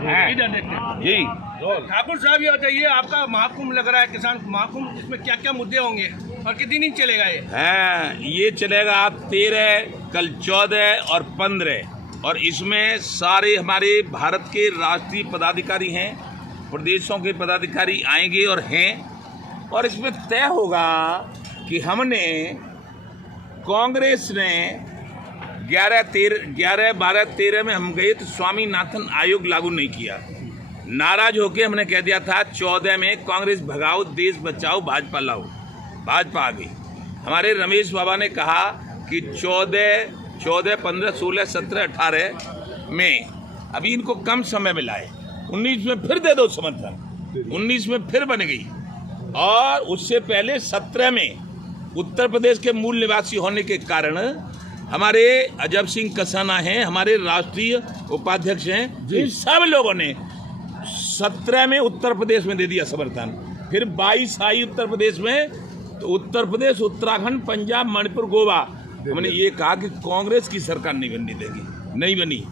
इधर देखते जी। ठाकुर साहब ये बताइए, आपका महाकुंभ लग रहा है, किसान महाकुंभ, इसमें क्या क्या मुद्दे होंगे और कितने दिन चलेगा ये? ये चलेगा 13, कल 14 और 15, और इसमें सारे हमारे भारत के राष्ट्रीय पदाधिकारी हैं, प्रदेशों के पदाधिकारी आएंगे और हैं, और इसमें तय होगा कि हमने कांग्रेस ने 11, 12, 13 में हम गए तो स्वामीनाथन आयोग लागू नहीं किया। नाराज होके हमने कह दिया था 14 में कांग्रेस भगाओ, देश बचाओ, भाजपा लाओ। भाजपा आ गई। हमारे रमेश बाबा ने कहा कि 14, 15, 16, 17, 18 में अभी इनको कम समय में लाए, 19 में फिर दे दो समर्थन, 19 में फिर बन गई, और उससे पहले 17 में उत्तर प्रदेश के मूल निवासी होने के कारण हमारे अजब सिंह कसाना हैं, हमारे राष्ट्रीय उपाध्यक्ष हैं, इन सब लोगों ने 17 में उत्तर प्रदेश में दे दिया समर्थन। फिर 22 आई उत्तर प्रदेश में, तो उत्तर प्रदेश, उत्तराखंड, पंजाब, मणिपुर, गोवा, हमने ये कहा कि कांग्रेस की सरकार नहीं बनने देगी, नहीं बनी।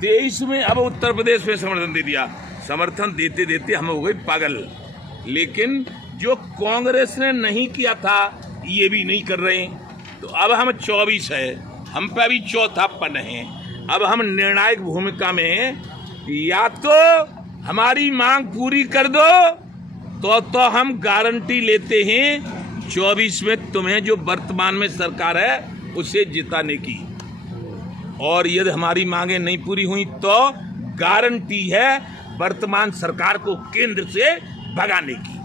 23 में अब उत्तर प्रदेश में समर्थन दे दिया। समर्थन देते देते हम हो गए पागल। लेकिन जो कांग्रेस ने नहीं किया था ये भी नहीं कर रहे। तो अब हम 24 है, हम पे अभी चौथा पन है। अब हम निर्णायक भूमिका में, या तो हमारी मांग पूरी कर दो तो हम गारंटी लेते हैं 24 में तुम्हें जो वर्तमान में सरकार है उसे जिताने की, और यदि हमारी मांगे नहीं पूरी हुई तो गारंटी है वर्तमान सरकार को केंद्र से भगाने की।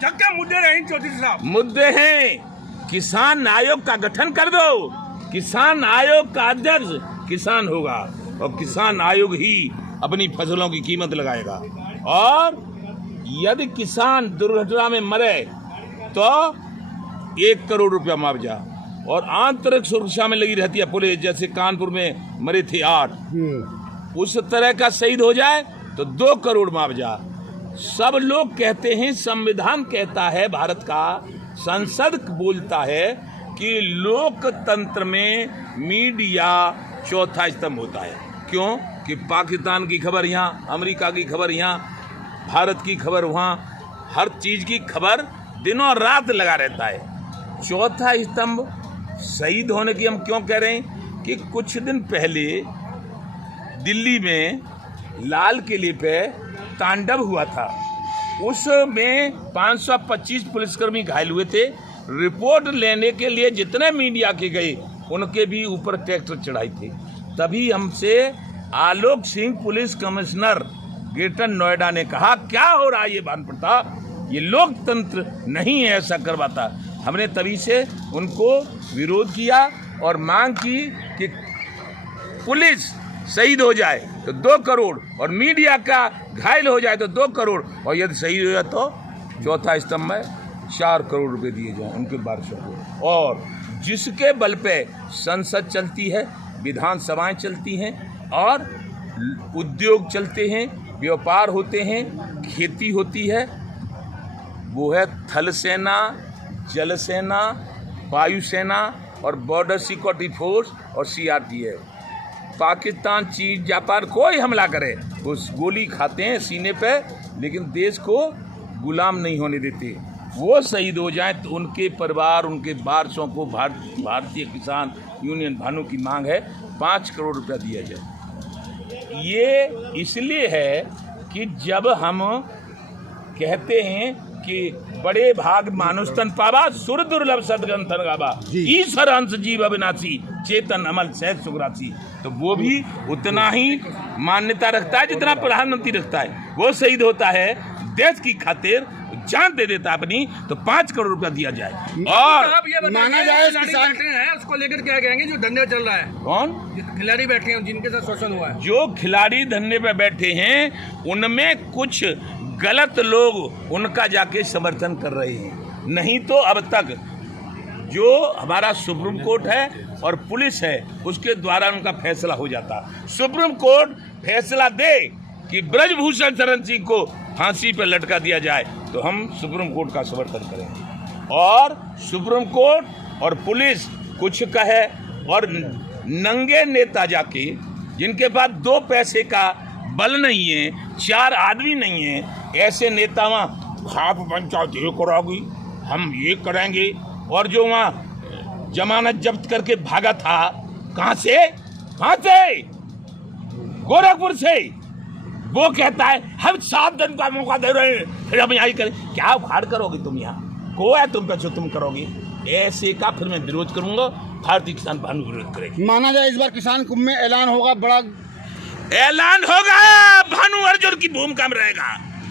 क्या मुद्दे रहे चौधरी साहब? मुद्दे हैं, किसान आयोग का गठन कर दो, किसान आयोग का अध्यक्ष किसान होगा, और किसान आयोग ही अपनी फसलों की कीमत लगाएगा, और यदि किसान दुर्घटना में मरे तो 1 करोड़ रुपया मुआवजा, और आंतरिक सुरक्षा में लगी रहती है पुलिस, जैसे कानपुर में मरे थे 8, उस तरह का शहीद हो जाए तो 2 करोड़ मुआवजा। सब लोग कहते हैं, संविधान कहता है भारत का, संसद बोलता है कि लोकतंत्र में मीडिया चौथा स्तंभ होता है। क्यों? कि पाकिस्तान की खबर यहाँ, अमेरिका की खबर यहाँ, भारत की खबर वहाँ, हर चीज़ की खबर दिनों रात लगा रहता है। चौथा स्तंभ शहीद होने की हम क्यों कह रहे हैं कि कुछ दिन पहले दिल्ली में लाल किले पे तांडव हुआ था, उसमें 525 पुलिसकर्मी घायल हुए थे। रिपोर्ट लेने के लिए जितने मीडिया के गए उनके भी ऊपर ट्रैक्टर चढ़ाई थे। तभी हमसे Alok Singh police commissioner Greater Noida ने कहा, क्या हो रहा है ये भानु प्रताप, ये लोकतंत्र नहीं है ऐसा करवाता। हमने तभी से उनको विरोध किया और मांग की कि पुलिस शहीद हो जाए तो 2 करोड़, और मीडिया का घायल हो जाए तो 2 करोड़, और यदि शहीद हो जाए तो चौथा स्तंभ में 4 करोड़ रुपए दिए जाएं उनके वारसों को। और जिसके बल पे संसद चलती है, विधानसभाएं चलती हैं, और उद्योग चलते हैं, व्यापार होते हैं, खेती होती है, वो है थल सेना, जल सेना, वायुसेना और बॉर्डर सिक्योरिटी फोर्स और CRPF। पाकिस्तान, चीन, जापान कोई हमला करे वो गोली खाते हैं सीने पे, लेकिन देश को गुलाम नहीं होने देते। वो शहीद हो जाएं तो उनके परिवार, उनके वारसों को भारतीय किसान यूनियन भानु की मांग है 5 करोड़ रुपया दिया जाए। ये इसलिए है कि जब हम कहते हैं कि बड़े भाग मानुष तन पावा, सुर दुर्लभ सदग्रंथन गावा, ईश्वर अंश जीव अविनाशी, चेतन अमल सहज सुग्रासी, तो वो भी उतना ही मान्यता रखता है जितना प्रधानमंत्री रखता है। वो शहीद होता है देश की खातिर, जान दे देता अपनी, तो 5 करोड़ रुपया दिया जाए। और आप ये माना जाए बैठे हैं उसको लेकर क्या कहेंगे जो धंधे चल रहा है? कौन खिलाड़ी बैठे हैं जिनके साथ शोषण हुआ है? जो खिलाड़ी धंधे पे बैठे हैं उनमें कुछ गलत लोग उनका जाके समर्थन कर रहे हैं। नहीं तो अब तक जो हमारा सुप्रीम कोर्ट है और पुलिस है उसके द्वारा उनका फैसला हो जाता। सुप्रीम कोर्ट फैसला दे कि ब्रजभूषण शरण सिंह को फांसी पर लटका दिया जाए तो हम सुप्रीम कोर्ट का समर्थन करेंगे, और सुप्रीम कोर्ट और पुलिस कुछ कहे और नंगे नेता जाके जिनके पास 2 पैसे का बल नहीं है, 4 आदमी नहीं है, ऐसे नेता वहाँ खाप पंचायत ये कराओगी, हम ये करेंगे। और जो वहाँ जमानत जब्त करके भागा था, कहाँ से? गोरखपुर से। वो कहता है हम 7 दिन का मौका दे रहे हैं, फिर हम यही करें। क्या उखाड़ करोगे तुम? यहाँ को है तुम पे जो तुम करोगे? ऐसे का फिर मैं विरोध करूंगा। भारतीय किसान भानु विरोध करेगी। माना जाए इस बार किसान कुंभ में ऐलान होगा, बड़ा ऐलान होगा, भानु अर्जुन की भूमिका में रहेगा,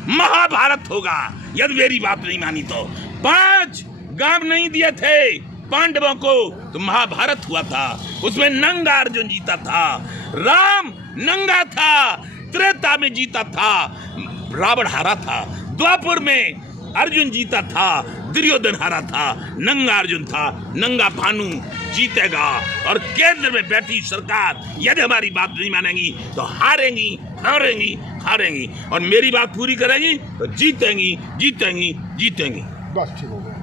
महाभारत होगा। यदि मेरी बात नहीं मानी तो 5 गांव नहीं दिए थे पांडवों को, तो महाभारत हुआ था, उसमें नंगा अर्जुन जीता था, राम नंगा था, त्रेता में जीता था, रावण हारा था, द्वापर में अर्जुन जीता था, दुर्योधन हारा था, नंगा अर्जुन था, नंगा भानु जीतेगा। और केंद्र में बैठी सरकार यदि हमारी बात नहीं मानेगी तो हारेंगी। और मेरी बात पूरी करेंगी तो जीतेंगी। बस ठीक हो गया।